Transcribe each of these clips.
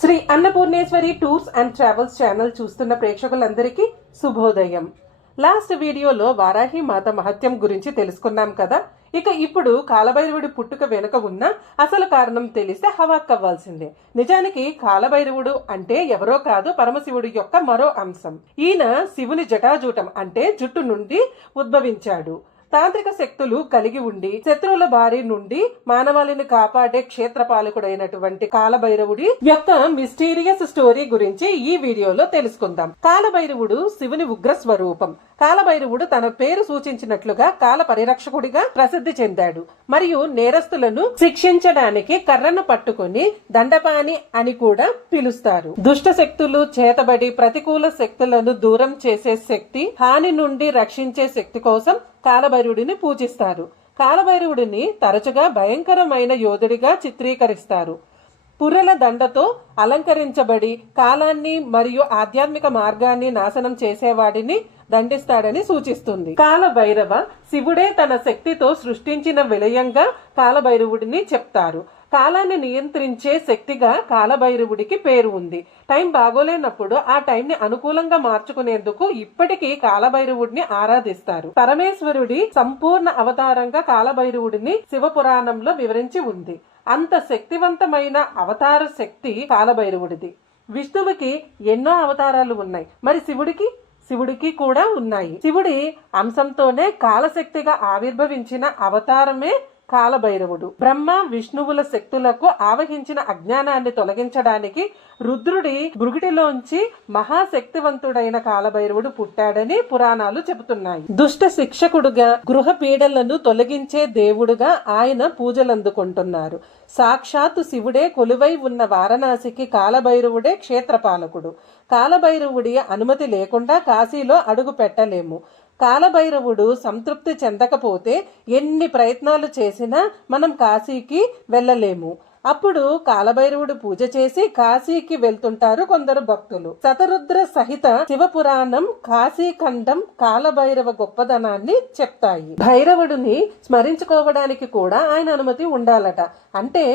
Shri Annapurneshwari tours and travels channel చూస్తున్న ప్రేక్షకులందరికీ శుభోదయం. లాస్ట్ వీడియోలో వారాహి మాత మహత్యం గురించి తెలుసుకున్నాం కదా. ఇప్పుడు కాలభైరవుడి పుట్టుక వెనుక ఉన్న అసలు కారణం తెలిస్తే హవాక్కవ్వాల్సిందే. నిజానికి కాలభైరవుడు అంటే ఎవరో కాదు, పరమశివుడి యొక్క మరో అంశం. ఈయన శివుని జటాజూటం అంటే జుట్టు నుండి ఉద్భవించాడు. తాంత్రిక శక్తులు కలిగి ఉండి శత్రువుల బారి నుండి మానవాళిని కాపాడే క్షేత్రపాలకుడైనటువంటి కాలభైరవుడి యొక్క మిస్టీరియస్ స్టోరీ గురించి ఈ వీడియోలో తెలుసుకుందాం. కాలభైరవుడు శివుని ఉగ్ర స్వరూపం. కాలభైరవుడు తన పేరు సూచించినట్లుగా కాల పరిరక్షకుడిగా ప్రసిద్ధి చెందాడు. మరియు నేరస్తులను శిక్షించడానికి కర్రను పట్టుకుని దండపాని అని కూడా పిలుస్తారు. దుష్ట శక్తులు చేతబడి ప్రతికూల శక్తులను దూరం చేసే శక్తి, హాని నుండి రక్షించే శక్తి కోసం కాలభైరవుడిని పూజిస్తారు. కాలభైరవుడిని తరచుగా భయంకరమైన యోధుడిగా చిత్రీకరిస్తారు. పుర్రెల దండతో అలంకరించబడి కాలాన్ని మరియు ఆధ్యాత్మిక మార్గాన్ని నాశనం చేసేవాడిని దండిస్తాడని సూచిస్తుంది. కాలభైరవ శివుడే తన శక్తితో సృష్టించిన విలయంగా కాలభైరవుడిని చెప్తారు. కాలాన్ని నియంత్రించే శక్తిగా కాలభైరవుడికి పేరు ఉంది. టైం బాగోలేనప్పుడు ఆ టైంని అనుకూలంగా మార్చుకునేందుకు ఇప్పటికీ కాలభైరవుడిని ఆరాధిస్తారు. పరమేశ్వరుడి సంపూర్ణ అవతారంగా కాలభైరవుడిని శివపురాణంలో వివరించి ఉంది. అంత శక్తివంతమైన అవతార శక్తి కాలభైరవుడిది. విష్ణువుకి ఎన్నో అవతారాలు ఉన్నాయి, మరి శివుడికి కూడా ఉన్నాయి. శివుడి అంశంతోనే కాలశక్తిగా ఆవిర్భవించిన అవతారమే కాలభైరవుడు. బ్రహ్మ విష్ణువుల శక్తులకు ఆవహించిన అజ్ఞానాన్ని తొలగించడానికి రుద్రుడి భృగిటిలోంచి మహాశక్తివంతుడైన కాలభైరవుడు పుట్టాడని పురాణాలు చెబుతున్నాయి. దుష్ట శిక్షకుడుగా, గృహ పీడలను తొలగించే దేవుడుగా ఆయన పూజలందుకుంటున్నారు. సాక్షాత్తు శివుడే కొలువై ఉన్న వారణాసికి కాలభైరవుడే క్షేత్రపాలకుడు. కాలభైరవుడి అనుమతి లేకుండా కాశీలో అడుగు పెట్టలేము. కాలభైరవుడు సంతృప్తి చెందకపోతే ఎన్ని ప్రయత్నాలు చేసినా మనం కాశీకి వెళ్ళలేము. అప్పుడు కాలభైరవుడు పూజ చేసి కాశీకి వెళ్తుంటారు కొందరు భక్తులు. శతరుద్ర సహిత శివపురాణం, కాశీఖండం కాలభైరవ గొప్పదనాన్ని చెప్తాయి. భైరవుడిని స్మరించుకోవడానికి కూడా ఆయన అనుమతి ఉండాలట. అంటే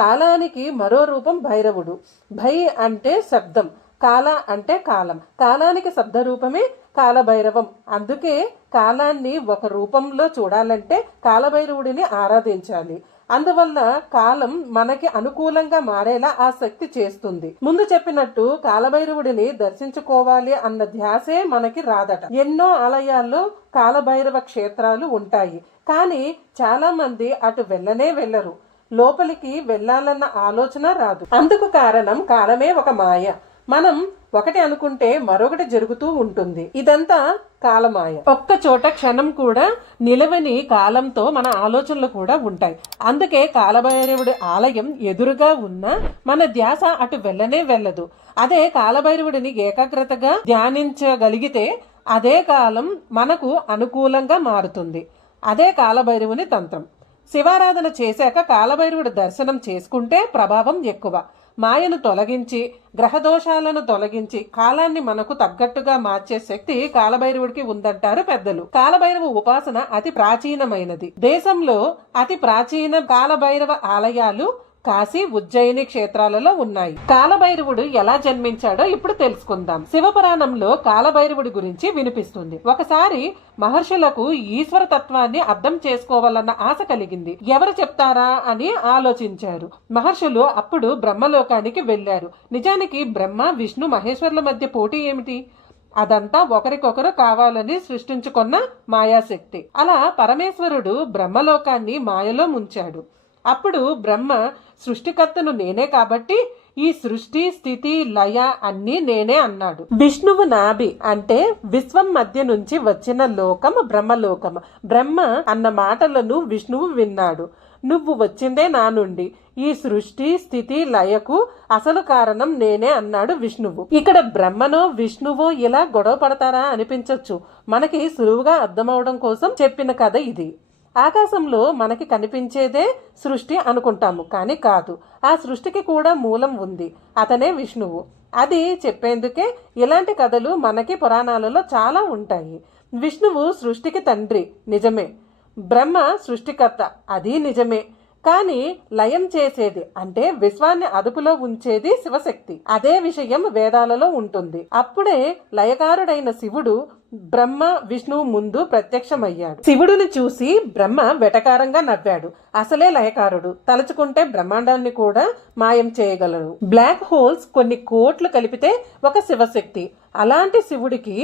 కాలానికి మరో రూపం భైరవుడు. భై అంటే శబ్దం, కాల అంటే కాలం. కాలానికి శబ్ద రూపమే కాలభైరవం. అందుకే కాలాన్ని ఒక రూపంలో చూడాలంటే కాలభైరవుడిని ఆరాధించాలి. అందువల్ల కాలం మనకి అనుకూలంగా మారేలా ఆ శక్తి చేస్తుంది. ముందు చెప్పినట్టు కాలభైరవుడిని దర్శించుకోవాలి అన్న ధ్యాసే మనకి రాదట. ఎన్నో ఆలయాల్లో కాలభైరవ క్షేత్రాలు ఉంటాయి, కానీ చాలా మంది అటు వెళ్ళరు. లోపలికి వెళ్ళాలన్న ఆలోచన రాదు. అందుకు కారణం కాలమే ఒక మాయ. మనం ఒకటి అనుకుంటే మరొకటి జరుగుతూ ఉంటుంది. ఇదంతా కాలమాయ. ఒక్క చోట క్షణం కూడా నిలవని కాలంతో మన ఆలోచనలు కూడా ఉంటాయి. అందుకే కాలభైరవుడి ఆలయం ఎదురుగా ఉన్నా మన ధ్యాస అటు వెళ్ళదు. అదే కాలభైరవుడిని ఏకాగ్రతగా ధ్యానించగలిగితే అదే కాలం మనకు అనుకూలంగా మారుతుంది. అదే కాలభైరవుని తంత్రం. శివారాధన చేశాక కాలభైరవుడి దర్శనం చేసుకుంటే ప్రభావం ఎక్కువ. మాయను తొలగించి, గ్రహదోషాలను తొలగించి కాలాన్ని మనకు తగ్గట్టుగా మార్చే శక్తి కాలభైరవుడికి ఉందంటారు పెద్దలు. కాలభైరవ ఉపాసన అతి ప్రాచీనమైనది. దేశంలో అతి ప్రాచీన కాలభైరవ ఆలయాలు కాశీ, ఉజ్జయిని క్షేత్రాలలో ఉన్నాయి. కాలభైరవుడు ఎలా జన్మించాడో ఇప్పుడు తెలుసుకుందాం. శివపురాణంలో కాలభైరవుడి గురించి వినిపిస్తుంది. ఒకసారి మహర్షులకు ఈశ్వర తత్వాన్ని అర్థం చేసుకోవాలన్న ఆశ కలిగింది. ఎవరు చెప్తారా అని ఆలోచించారు. మహర్షులు అప్పుడు బ్రహ్మలోకానికి వెళ్లారు. నిజానికి బ్రహ్మ, విష్ణు, మహేశ్వరుల మధ్య పోటీ ఏమిటి? అదంతా ఒకరికొకరు కావాలని సృష్టించుకున్న మాయాశక్తి. అలా పరమేశ్వరుడు బ్రహ్మలోకాన్ని మాయలో ముంచాడు. అప్పుడు బ్రహ్మ, సృష్టికర్తను నేనే కాబట్టి ఈ సృష్టి, స్థితి, లయ అన్నీ నేనే అన్నాడు. విష్ణువు నాభి అంటే విశ్వం మధ్య నుంచి వచ్చిన లోకం బ్రహ్మలోకం. బ్రహ్మ అన్న మాటలను విష్ణువు విన్నాడు. నువ్వు వచ్చిందే నా నుండి. ఈ సృష్టి, స్థితి, లయకు అసలు కారణం నేనే అన్నాడు విష్ణువు. ఇక్కడ బ్రహ్మనో విష్ణువో ఇలా గొడవ పడతారా అనిపించవచ్చు. మనకి సులువుగా అర్థమవడం కోసం చెప్పిన కథ ఇది. ఆకాశంలో మనకి కనిపించేదే సృష్టి అనుకుంటాము, కానీ కాదు. ఆ సృష్టికి కూడా మూలం ఉంది, అతనే విష్ణువు. అది చెప్పేందుకే ఇలాంటి కథలు మనకి పురాణాలలో చాలా ఉంటాయి. విష్ణువు సృష్టికి తండ్రి, నిజమే. బ్రహ్మ సృష్టికర్త, అది నిజమే. కానీ లయం చేసేది అంటే విశ్వాన్ని అదుపులో ఉంచేది శివశక్తి. అదే విషయం వేదాలలో ఉంటుంది. అప్పుడే లయకారుడైన శివుడు బ్రహ్మ విష్ణువు ముందు ప్రత్యక్షమయ్యాడు. శివుడిని చూసి బ్రహ్మ వెటకారంగా నవ్వాడు. అసలే లయకారుడు, తలుచుకుంటే బ్రహ్మాండాన్ని కూడా మాయం చేయగలడు. బ్లాక్ హోల్స్ కొన్ని కోట్లు కలిపితే ఒక శివశక్తి. అలాంటి శివుడికి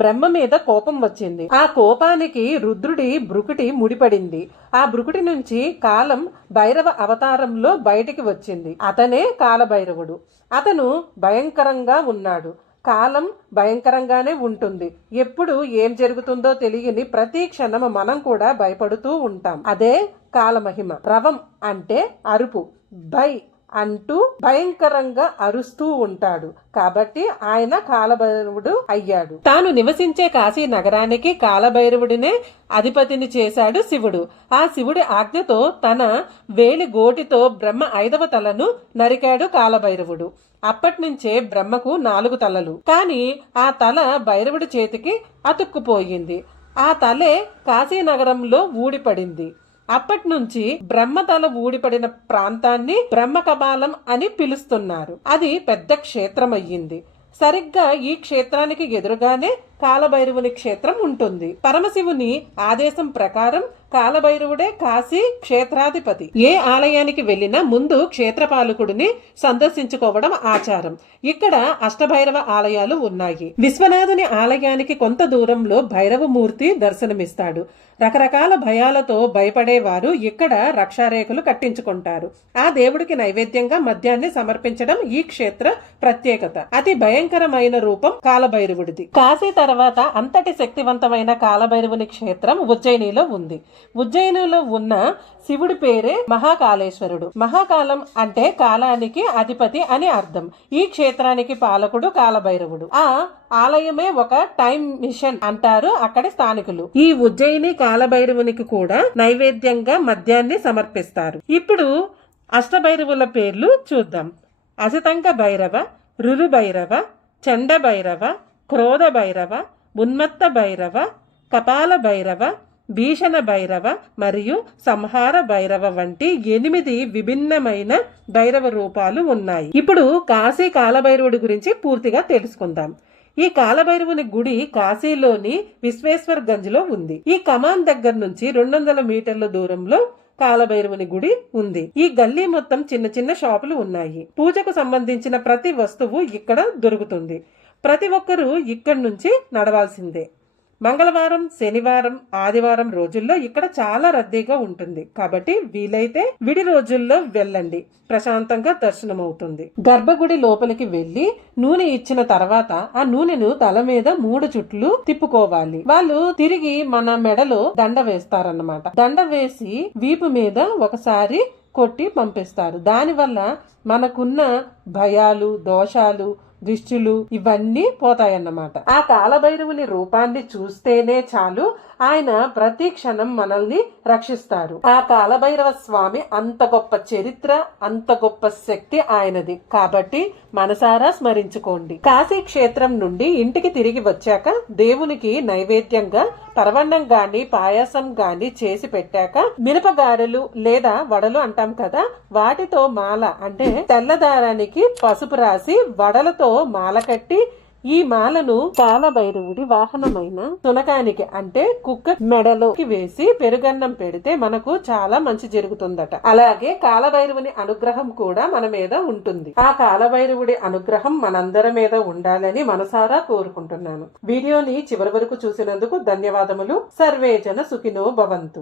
బ్రహ్మ మీద కోపం వచ్చింది. ఆ కోపానికి రుద్రుడి బ్రుకుటి ముడిపడింది. ఆ బ్రుకుటి నుంచి కాలం భైరవ అవతారంలో బయటికి వచ్చింది. అతనే కాలభైరవుడు. అతను భయంకరంగా ఉన్నాడు. కాలం భయంకరంగానే ఉంటుంది. ఎప్పుడు ఏం జరుగుతుందో తెలియని ప్రతి క్షణం మనం కూడా భయపడుతూ ఉంటాం. అదే కాలమహిమ. రవం అంటే అరుపు, భై అంటూ భయంకరంగా అరుస్తూ ఉంటాడు. కాబట్టి ఆయన కాలభైరవుడు అయ్యాడు. తాను నివసించే కాశీ నగరానికి కాలభైరవుడినే అధిపతిని చేశాడు శివుడు. ఆ శివుడి ఆజ్ఞతో తన వేలి గోటితో బ్రహ్మ 5వ తలను నరికాడు కాలభైరవుడు. అప్పటినుంచే బ్రహ్మకు 4 తలలు. కానీ ఆ తల భైరవుడి చేతికి అతుక్కుపోయింది. ఆ తలే కాశీనగరంలో ఊడిపడింది. అప్పటి నుంచి బ్రహ్మతల ఊడిపడిన ప్రాంతాన్ని బ్రహ్మ కపాలం అని పిలుస్తున్నారు. అది పెద్ద క్షేత్రం అయ్యింది. సరిగ్గా ఈ క్షేత్రానికి ఎదురుగానే కాలభైరవుని క్షేత్రం ఉంటుంది. పరమశివుని ఆదేశం ప్రకారం కాలభైరవుడే కాశీ క్షేత్రాధిపతి. ఏ ఆలయానికి వెళ్లినా ముందు క్షేత్రపాలకుడిని సందర్శించుకోవడం ఆచారం. ఇక్కడ అష్టభైరవ ఆలయాలు ఉన్నాయి. విశ్వనాథుని ఆలయానికి కొంత దూరంలో భైరవమూర్తి దర్శనమిస్తాడు. రకరకాల భయాలతో భయపడేవారు ఇక్కడ రక్షారేఖలు కట్టించుకుంటారు. ఆ దేవుడికి నైవేద్యంగా మద్యాన్ని సమర్పించడం ఈ క్షేత్ర ప్రత్యేకత. అతి భయంకరమైన రూపం కాలభైరవుడిది. కాశీ తర్వాత అంతటి శక్తివంతమైన కాలభైరవుని క్షేత్రం ఉజ్జయినిలో ఉంది. ఉజ్జయినిలో ఉన్న శివుడి పేరే మహాకాళేశ్వరుడు. మహాకాలం అంటే కాలానికి అధిపతి అని అర్థం. ఈ క్షేత్రానికి పాలకుడు కాలభైరవుడు. ఆ ఆలయమే ఒక టైం మిషన్ అంటారు అక్కడి స్థానికులు. ఈ ఉజ్జయిని కాలభైరవునికి కూడా నైవేద్యంగా మద్యాన్ని సమర్పిస్తారు. ఇప్పుడు అష్టభైరవుల పేర్లు చూద్దాం. అసితంక భైరవ, రురు భైరవ, చండ భైరవ, క్రోధ భైరవ, ఉన్మత్త భైరవ, కపాల భైరవ, భీషణ భైరవ మరియు సంహార భైరవ వంటి 8 విభిన్నమైన భైరవ రూపాలు ఉన్నాయి. ఇప్పుడు కాశీ కాలభైరవుడి గురించి పూర్తిగా తెలుసుకుందాం. ఈ కాలభైరవుని గుడి కాశీలోని విశ్వేశ్వర్ గంజ్ లో ఉంది. ఈ కమాన్ దగ్గర నుంచి 200 మీటర్ల దూరంలో కాలభైరవుని గుడి ఉంది. ఈ గల్లీ మొత్తం చిన్న చిన్న షాపులు ఉన్నాయి. పూజకు సంబంధించిన ప్రతి వస్తువు ఇక్కడ దొరుకుతుంది. ప్రతి ఒక్కరూ ఇక్కడి నుంచి నడవాల్సిందే. మంగళవారం, శనివారం, ఆదివారం రోజుల్లో ఇక్కడ చాలా రద్దీగా ఉంటుంది. కాబట్టి వీలైతే విడి రోజుల్లో వెళ్ళండి, ప్రశాంతంగా దర్శనం అవుతుంది. గర్భగుడి లోపలికి వెళ్లి నూనె ఇచ్చిన తర్వాత ఆ నూనెను తల మీద 3 చుట్లు తిప్పుకోవాలి. వాళ్ళు తిరిగి మన మెడలో దండ వేస్తారన్నమాట. దండ వేసి వీపు మీద ఒకసారి కొట్టి పంపిస్తారు. దానివల్ల మనకున్న భయాలు, దోషాలు, దిష్టిలు ఇవన్నీ పోతాయన్నమాట. ఆ కాలభైరవుని రూపాన్ని చూస్తేనే చాలు, ఆయన ప్రతి క్షణం మనల్ని రక్షిస్తారు. ఆ కాలభైరవ స్వామి అంత గొప్ప చరిత్ర, అంత గొప్ప శక్తి ఆయనది. కాబట్టి మనసారా స్మరించుకోండి. కాశీ క్షేత్రం నుండి ఇంటికి తిరిగి వచ్చాక దేవునికి నైవేద్యంగా పరవన్నం గాని పాయాసం గాని చేసి పెట్టాక మినపగారెలు లేదా వడలు అంటాం కదా, వాటితో మాల అంటే తెల్లదారానికి పసుపు రాసి వడలతో మాల కట్టి ఈ మాలను కాలభైరవుడి వాహనమైన తునకానికి అంటే కుక్క మెడలోకి వేసి పెరుగన్నం పెడితే మనకు చాలా మంచి జరుగుతుందట. అలాగే కాలభైరవుని అనుగ్రహం కూడా మన మీద ఉంటుంది. ఆ కాలభైరవుడి అనుగ్రహం మనందరి మీద ఉండాలని మనసారా కోరుకుంటున్నాను. వీడియోని చివరి వరకు చూసినందుకు ధన్యవాదములు. సర్వేజన సుఖినో భవంతు.